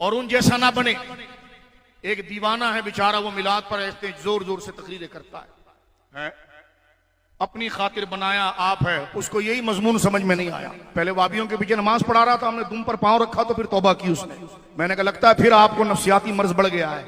اور ان جیسا نہ بنے. ایک دیوانہ ہے بیچارہ، وہ میلاد پر ایسے زور زور سے تقریریں کرتا ہے، اپنی خاطر بنایا آپ ہے، اس کو یہی مضمون سمجھ میں نہیں آیا. پہلے وابیوں کے پیچھے نماز پڑھا رہا تھا، ہم نے دم پر پاؤں رکھا تو پھر توبہ کی اس نے. میں نے کہا لگتا ہے پھر آپ کو نفسیاتی مرض بڑھ گیا ہے.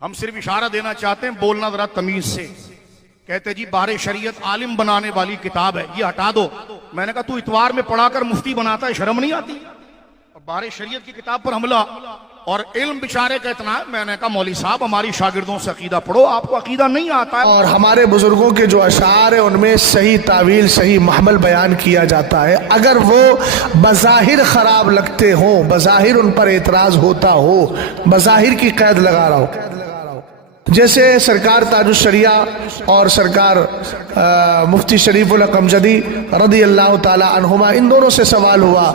ہم صرف اشارہ دینا چاہتے ہیں، بولنا ذرا تمیز سے. کہتے جی بہار شریعت عالم بنانے والی کتاب ہے، یہ ہٹا دو. میں نے کہا تو اتوار میں پڑھا کر مفتی بناتا ہے، شرم نہیں آتی؟ اور بہار شریعت کی کتاب پر حملہ، اور علم بیچارے کا اتنا ہے. میں نے کہا مولوی صاحب ہماری شاگردوں سے عقیدہ پڑھو، آپ کو عقیدہ نہیں آتا ہے. اور ہمارے بزرگوں کے جو اشعار ہیں ان میں صحیح تعویل، صحیح محمل بیان کیا جاتا ہے. اگر وہ بظاہر خراب لگتے ہوں، بظاہر ان پر اعتراض ہوتا ہو، بظاہر کی قید لگا رہا ہو، جیسے سرکار تاج الشریعہ اور سرکار مفتی شریف الاقمجدی رضی اللہ تعالی عنہما، ان دونوں سے سوال ہوا،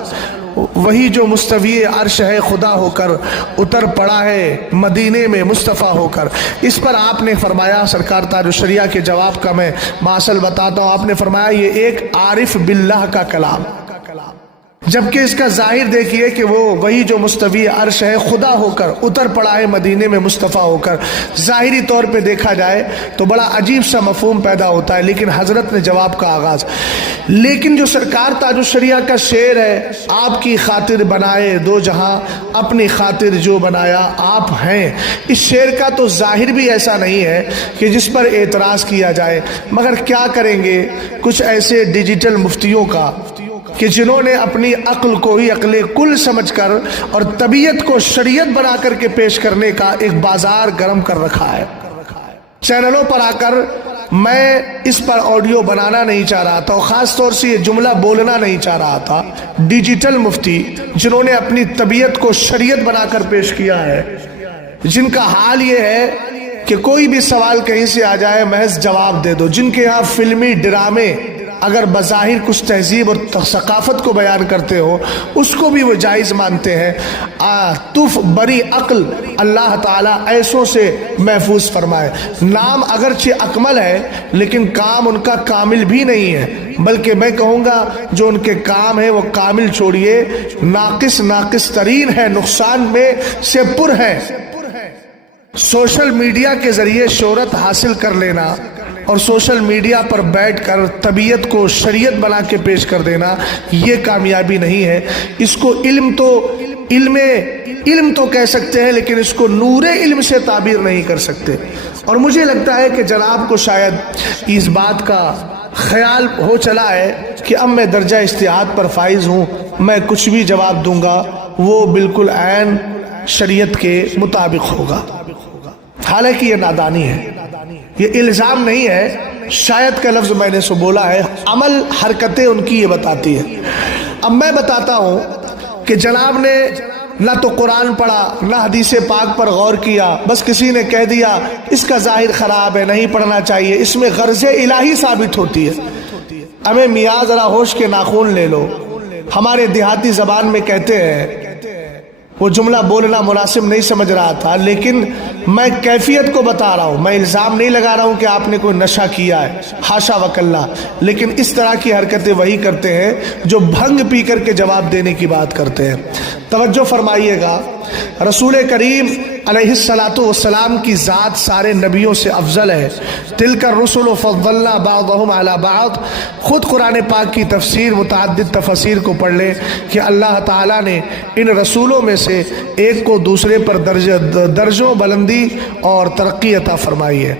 وہی جو مستوی عرش ہے خدا ہو کر اتر پڑا ہے مدینے میں مصطفیٰ ہو کر. اس پر آپ نے فرمایا، سرکار تاج الشریعہ کے جواب کا میں ماصل بتاتا ہوں، آپ نے فرمایا یہ ایک عارف باللہ کا کلام، جبکہ اس کا ظاہر دیکھیے کہ وہ وہی جو مستوی عرش ہے خدا ہو کر اتر پڑا ہے مدینے میں مصطفیٰ ہو کر. ظاہری طور پہ دیکھا جائے تو بڑا عجیب سا مفہوم پیدا ہوتا ہے، لیکن حضرت نے جواب کا آغاز. لیکن جو سرکار تاج الشریعہ کا شعر ہے، آپ کی خاطر بنائے دو جہاں اپنی خاطر جو بنایا آپ ہیں، اس شعر کا تو ظاہر بھی ایسا نہیں ہے کہ جس پر اعتراض کیا جائے. مگر کیا کریں گے کچھ ایسے ڈیجیٹل مفتیوں کا کہ جنہوں نے اپنی عقل کو ہی عقل کل سمجھ کر اور طبیعت کو شریعت بنا کر کے پیش کرنے کا ایک بازار گرم کر رکھا ہے. چینلوں پر آ کر میں اس پر آڈیو بنانا نہیں چاہ رہا تھا، اور خاص طور سے یہ جملہ بولنا نہیں چاہ رہا تھا. ڈیجیٹل مفتی جنہوں نے اپنی طبیعت کو شریعت بنا کر پیش کیا ہے، جن کا حال یہ ہے کہ کوئی بھی سوال کہیں سے آ جائے محض جواب دے دو، جن کے ہاں فلمی ڈرامے اگر بظاہر کچھ تہذیب اور ثقافت کو بیان کرتے ہو اس کو بھی وہ جائز مانتے ہیں. تف بری عقل اللہ تعالیٰ ایسوں سے محفوظ فرمائے. نام اگرچہ اکمل ہے لیکن کام ان کا کامل بھی نہیں ہے، بلکہ میں کہوں گا جو ان کے کام ہے وہ کامل چھوڑیے، ناقص ترین ہے، نقصان میں سے پر ہے. سوشل میڈیا کے ذریعے شہرت حاصل کر لینا اور سوشل میڈیا پر بیٹھ کر طبیعت کو شریعت بنا کے پیش کر دینا، یہ کامیابی نہیں ہے. اس کو علم تو کہہ سکتے ہیں، لیکن اس کو نور علم سے تعبیر نہیں کر سکتے. اور مجھے لگتا ہے کہ جناب کو شاید اس بات کا خیال ہو چلا ہے کہ اب میں درجہ اجتہاد پر فائز ہوں، میں کچھ بھی جواب دوں گا وہ بالکل عین شریعت کے مطابق ہوگا. حالانکہ یہ نادانی ہے، یہ الزام نہیں ہے، شاید کا لفظ میں نے سو بولا ہے، عمل حرکتیں ان کی یہ بتاتی ہیں. اب میں بتاتا ہوں کہ جناب نے نہ تو قرآن پڑھا نہ حدیث پاک پر غور کیا، بس کسی نے کہہ دیا اس کا ظاہر خراب ہے نہیں پڑھنا چاہیے، اس میں غرض الہی ثابت ہوتی ہے. ہمیں میاں ذرا ہوش کے ناخون لے لو. ہمارے دیہاتی زبان میں کہتے ہیں، وہ جملہ بولنا مناسب نہیں سمجھ رہا تھا لیکن میں کیفیت کو بتا رہا ہوں، میں الزام نہیں لگا رہا ہوں کہ آپ نے کوئی نشہ کیا ہے، حاشا وکلا، لیکن اس طرح کی حرکتیں وہی کرتے ہیں جو بھنگ پی کر کے جواب دینے کی بات کرتے ہیں. توجہ فرمائیے گا، رسول کریم علیہ السلام کی ذات سارے نبیوں سے افضل ہے. تلک الرسل فضلنا بعضهم علی بعض. خود قرآن پاک کی تفسیر متعدد تفسیر کو پڑھ لیں کہ اللہ تعالیٰ نے ان رسولوں میں سے ایک کو دوسرے پر درجوں بلندی اور ترقی عطا فرمائی ہے.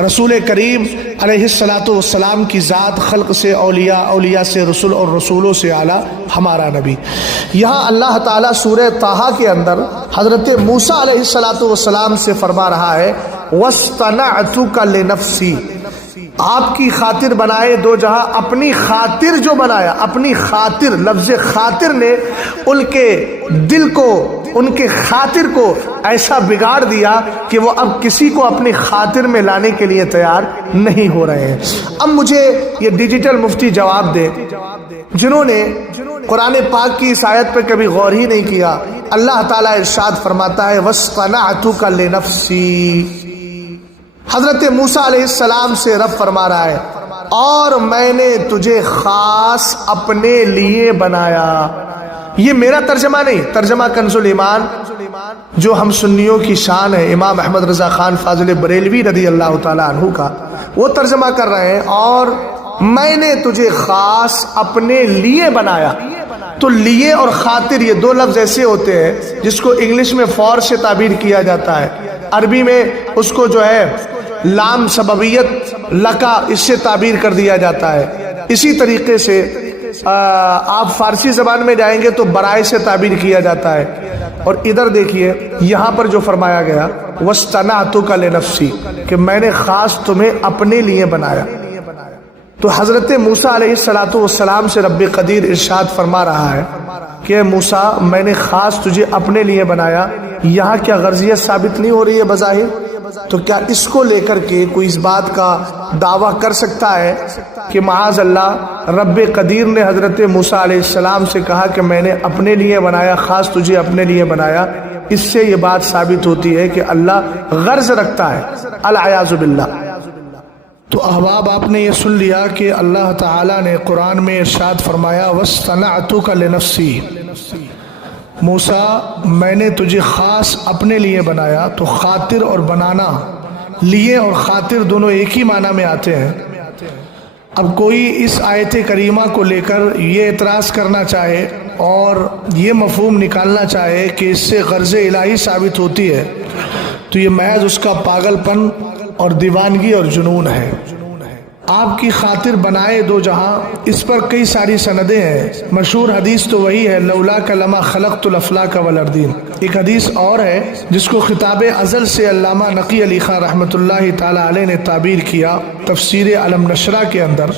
رسول کریم علیہ السلام کی ذات خلق سے اولیاء، اولیاء سے رسول اور رسولوں سے اعلیٰ ہمارا نبی. یہاں اللہ تعالیٰ سورہ طٰہٰ کے اندر حضرت موسیٰ علیہ السلام سے فرما رہا ہے وَاصْطَنَعْتُكَ لِنَفْسِي، آپ کی خاطر بنائے دو جہاں. اپنی خاطر جو بنایا، اپنی خاطر، لفظ خاطر نے ان کے دل کو، ان کے خاطر کو ایسا بگاڑ دیا کہ وہ اب کسی کو اپنی خاطر میں لانے کے لیے تیار نہیں ہو رہے ہیں. اب مجھے یہ ڈیجیٹل مفتی جواب دے جنہوں نے قرآن پاک کی اس آیت پہ کبھی غور ہی نہیں کیا. اللہ تعالیٰ ارشاد فرماتا ہے وَاصْطَنَعْتُكَ لِنَفْسِي. حضرت موسیٰ علیہ السلام سے رب فرما رہا ہے اور میں نے تجھے خاص اپنے لیے بنایا. یہ میرا ترجمہ نہیں، ترجمہ کنز الایمان جو ہم سنیوں کی شان ہے امام احمد رضا خان فاضل بریلوی رضی اللہ تعالیٰ عنہ کا، وہ ترجمہ کر رہے ہیں، اور میں نے تجھے خاص اپنے لیے بنایا۔ تو لیے اور خاطر یہ دو لفظ ایسے ہوتے ہیں جس کو انگلش میں فور سے تعبیر کیا جاتا ہے، عربی میں اس کو جو ہے لام سببیت لکا اس سے تعبیر کر دیا جاتا ہے۔ اسی طریقے سے آپ فارسی زبان میں جائیں گے تو برائے سے تعبیر کیا جاتا ہے۔ اور ادھر دیکھیے یہاں پر جو فرمایا گیا وَاسْتَنَعْتُكَ لِنَفْسِي، کہ میں نے خاص تمہیں اپنے لیے بنایا۔ تو حضرت موسیٰ علیہ السلام سے رب قدیر ارشاد فرما رہا ہے کہ موسیٰ میں نے خاص تجھے اپنے لیے بنایا۔ یہاں کیا غرضیت ثابت نہیں ہو رہی ہے بظاہر؟ تو کیا اس کو لے کر کے کوئی اس بات کا دعویٰ کر سکتا ہے کہ معاذ اللہ رب قدیر نے حضرت موسیٰ علیہ السلام سے کہا کہ میں نے اپنے لیے بنایا، خاص تجھے اپنے لیے بنایا؟ اس سے یہ بات ثابت ہوتی ہے کہ اللہ غرض رکھتا ہے، العیاذ باللہ۔ تو احباب آپ نے یہ سن لیا کہ اللہ تعالیٰ نے قرآن میں ارشاد فرمایا وَاسْتَنَعْتُكَ لِنَفْسِي، موسیٰ میں نے تجھے خاص اپنے لیے بنایا۔ تو خاطر اور بنانا، لیے اور خاطر دونوں ایک ہی معنی میں آتے ہیں۔ اب کوئی اس آیت کریمہ کو لے کر یہ اعتراض کرنا چاہے اور یہ مفہوم نکالنا چاہے کہ اس سے غرض الہی ثابت ہوتی ہے، تو یہ محض اس کا پاگل پن اور دیوانگی اور جنون ہے۔ آپ کی خاطر بنائے دو جہاں، اس پر کئی ساری سندیں ہیں۔ مشہور حدیث تو وہی ہے لولاک لما خلقت الافلاک والارضین۔ ایک حدیث اور ہے جس کو خطاب ازل سے علامہ نقی علی خان رحمۃ اللہ تعالی علیہ نے تعبیر کیا تفسیر علم نشرہ کے اندر۔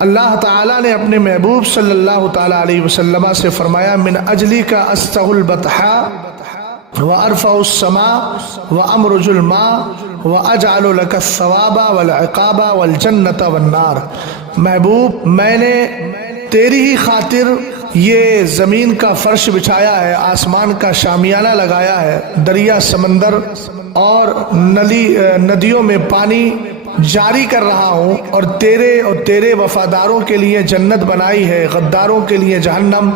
اللہ تعالیٰ نے اپنے محبوب صلی اللہ تعالی علیہ وسلم سے فرمایا من اجلی کا استح البطحاء وارفع السماء وامرج الماء واجعل لك الثواب والعقاب والجنة والنار۔ محبوب میں نے تیری ہی خاطر یہ زمین کا فرش بچھایا ہے، آسمان کا شامیانہ لگایا ہے، دریا سمندر اور ندیوں میں پانی جاری کر رہا ہوں، اور تیرے وفاداروں کے لیے جنت بنائی ہے، غداروں کے لیے جہنم۔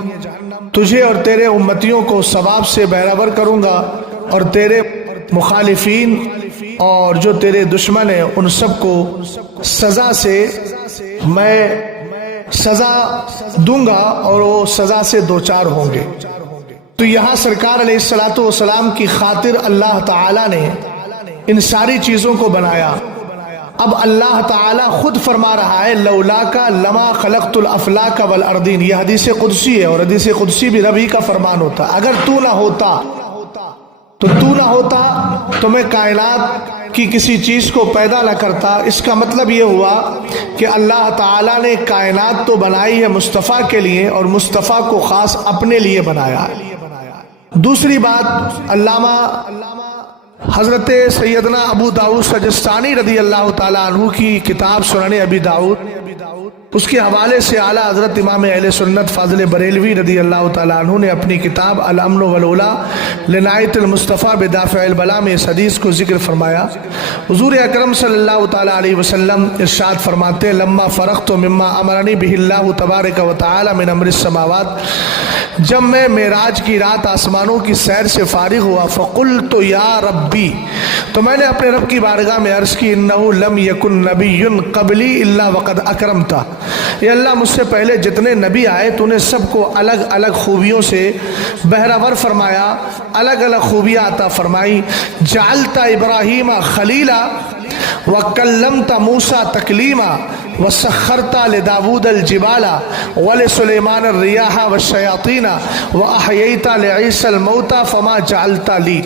تجھے اور تیرے امتیوں کو ثواب سے بہرور کروں گا، اور تیرے مخالفین اور جو تیرے دشمن ہیں ان سب کو سزا سے میں سزا دوں گا، اور وہ سزا سے دوچار ہوں گے۔ تو یہاں سرکار علیہ السلام کی خاطر اللہ تعالیٰ نے ان ساری چیزوں کو بنایا۔ اب اللہ تعالیٰ خود فرما رہا ہے لولاکا لما خلقت الافلاک والارضین۔ یہ حدیث قدسی ہے، اور حدیث قدسی بھی رب ہی کا فرمان ہوتا ہے۔ اگر تو نہ ہوتا تو میں کائنات کی کسی چیز کو پیدا نہ کرتا۔ اس کا مطلب یہ ہوا کہ اللہ تعالیٰ نے کائنات تو بنائی ہے مصطفیٰ کے لیے، اور مصطفیٰ کو خاص اپنے لیے بنایا ہے۔ دوسری بات، علامہ حضرت سیدنا ابو داؤد سجستانی رضی اللہ تعالیٰ عنہ کی کتاب سنن ابی داؤد، اس کے حوالے سے اعلیٰ حضرت امام اہل سنت فاضل بریلوی رضی اللہ تعالیٰ عنہ نے اپنی کتاب الامن والولا لنایت المصطفیٰ بدافع البلا میں اس حدیث کو ذکر فرمایا۔ حضور اکرم صلی اللہ تعالیٰ علیہ وسلم ارشاد فرماتے ہیں لما فرغت مما امرنی بہ اللہ تبارک و تعالی من امر السماوات، جب میں معراج کی رات آسمانوں کی سیر سے فارغ ہوا، فقلت یا ربی، تو میں نے اپنے رب کی بارگاہ میں عرض کی انہ لم یکن نبی قبلی الا وقد اکرمتا، یہ اللہ مجھ سے پہلے جتنے نبی آئے تو نے سب کو الگ الگ خوبیوں سے بہرور فرمایا، الگ الگ خوبیاں عطا فرمائی۔ جعلت ابراہیم خلیلا وکلمت موسیٰ تکلیما وسخرت لداود الجبال ولسلیمان الریاح والشیاطین واحییت لعیسی الموتى فما جعلت لی۔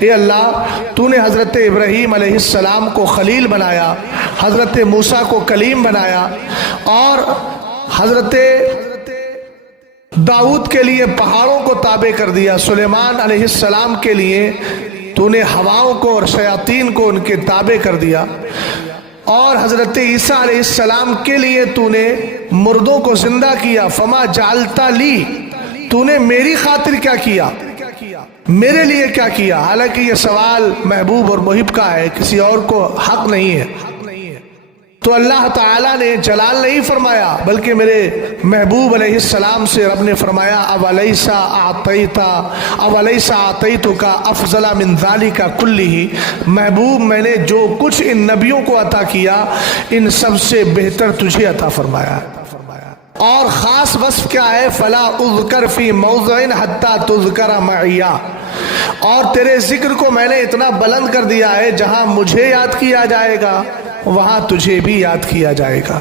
اے اللہ تو نے حضرت ابراہیم علیہ السلام کو خلیل بنایا، حضرت موسیٰ کو کلیم بنایا، اور حضرت داؤد کے لیے پہاڑوں کو تابع کر دیا، سلیمان علیہ السلام کے لیے تو نے ہواؤں کو اور شیاطین کو ان کے تابع کر دیا، اور حضرت عیسیٰ علیہ السلام کے لیے تو نے مردوں کو زندہ کیا۔ فما جعلت لی، تو نے میری خاطر کیا کیا، میرے لیے کیا کیا؟ حالانکہ یہ سوال محبوب اور محب کا ہے، کسی اور کو حق نہیں ہے۔ تو اللہ تعالیٰ نے جلال نہیں فرمایا بلکہ میرے محبوب علیہ السلام سے رب نے فرمایا اولیسا اعطیتک افضل من ذالک کلہ، محبوب میں نے جو کچھ ان نبیوں کو عطا کیا ان سب سے بہتر تجھے عطا فرمایا۔ اور خاص وصف کیا ہے؟ فلا اذکر فی موضع حتی تذکر معی، اور تیرے ذکر کو میں نے اتنا بلند کر دیا ہے جہاں مجھے یاد کیا جائے گا وہاں تجھے بھی یاد کیا جائے گا۔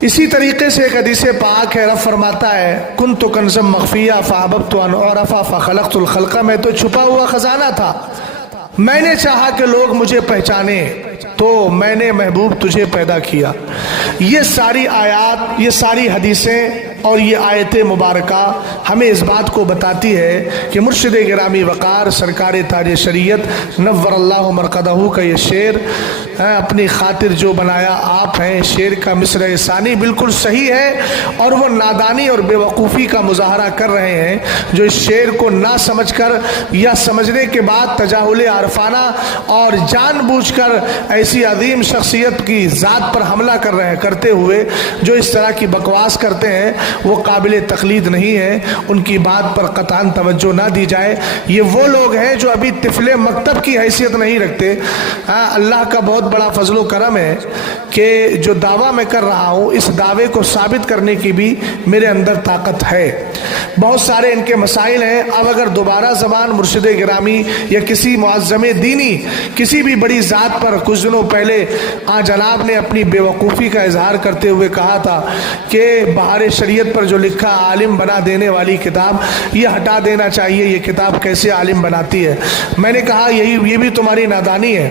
اسی طریقے سے ایک حدیث پاک ہے، رب فرماتا ہے کنت کنزا مخفیہ فاحببت ان اعرف فخلقت الخلق، میں تو چھپا ہوا خزانہ تھا، میں نے چاہا کہ لوگ مجھے پہچانے تو میں نے محبوب تجھے پیدا کیا۔ یہ ساری آیات، یہ ساری حدیثیں اور یہ آیت مبارکہ ہمیں اس بات کو بتاتی ہے کہ مرشد گرامی وقار سرکار تاج شریعت نور اللہ مرقدہ کا یہ شعر اپنی خاطر جو بنایا آپ ہیں، شعر کا مصرع ثانی بالکل صحیح ہے، اور وہ نادانی اور بے وقوفی کا مظاہرہ کر رہے ہیں جو اس شعر کو نہ سمجھ کر یا سمجھنے کے بعد تجاہل عارفانہ اور جان بوجھ کر ایسی عظیم شخصیت کی ذات پر حملہ کرتے ہوئے جو اس طرح کی بکواس کرتے ہیں وہ قابل تقلید نہیں ہے، ان کی بات پر قطعاً توجہ نہ دی جائے۔ یہ وہ لوگ ہیں جو ابھی طفل مکتب کی حیثیت نہیں رکھتے۔ اللہ کا بہت بڑا فضل و کرم ہے کہ جو دعویٰ میں کر رہا ہوں اس دعوے کو ثابت کرنے کی بھی میرے اندر طاقت ہے۔ بہت سارے ان کے مسائل ہیں، اب اگر دوبارہ زبان مرشد گرامی یا کسی معظم دینی کسی بھی بڑی ذات پر کچھ دنوں پہلے جناب نے اپنی بے وقوفی کا اظہار کرتے ہوئے کہا تھا کہ بہار شریعت پر جو لکھا عالم بنا دینے والی کتاب یہ ہٹا دینا چاہیے، یہ کتاب کیسے عالم بناتی ہے؟ میں نے کہا یہ بھی تمہاری نادانی ہے،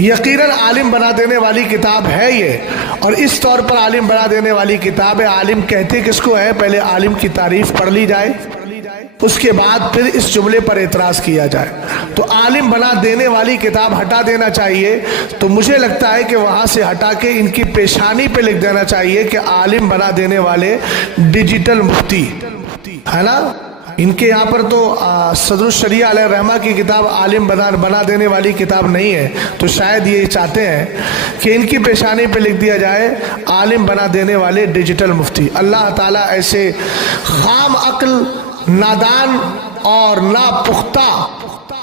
یقیناً عالم بنا دینے والی کتاب ہے یہ، اور اس طور پر عالم بنا دینے والی کتاب ہے۔ عالم کہتے کس کو ہے؟ پہلے عالم کی تعریف پڑھ لی جائے، اس کے بعد پھر اس جملے پر اعتراض کیا جائے۔ تو عالم بنا دینے والی کتاب ہٹا دینا چاہیے، تو مجھے لگتا ہے کہ وہاں سے ہٹا کے ان کی پیشانی پہ لکھ دینا چاہیے کہ عالم بنا دینے والے ڈیجیٹل مفتی، ہے نا؟ ان کے یہاں پر تو صدر الشریعہ علیہ الرحمہ کی کتاب عالم بنا دینے والی کتاب نہیں ہے، تو شاید یہ چاہتے ہیں کہ ان کی پیشانی پہ لکھ دیا جائے عالم بنا دینے والے ڈیجیٹل مفتی۔ اللہ تعالیٰ ایسے خام عقل، نادان اور ناپختہ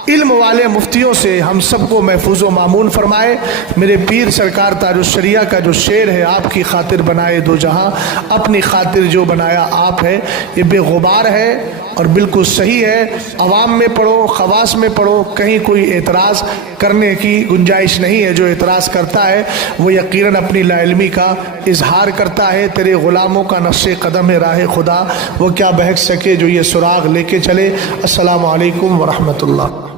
علم والے مفتیوں سے ہم سب کو محفوظ و مامون فرمائے۔ میرے پیر سرکار تاج الشریعہ کا جو شعر ہے، آپ کی خاطر بنائے دو جہاں، اپنی خاطر جو بنایا آپ ہے، یہ بے غبار ہے اور بالکل صحیح ہے۔ عوام میں پڑھو، خواص میں پڑھو، کہیں کوئی اعتراض کرنے کی گنجائش نہیں ہے۔ جو اعتراض کرتا ہے وہ یقیناً اپنی لا علمی کا اظہار کرتا ہے۔ تیرے غلاموں کا نقش قدم ہے راہ خدا، وہ کیا بہک سکے جو یہ سراغ لے کے چلے۔ السلام علیکم ورحمۃ اللہ۔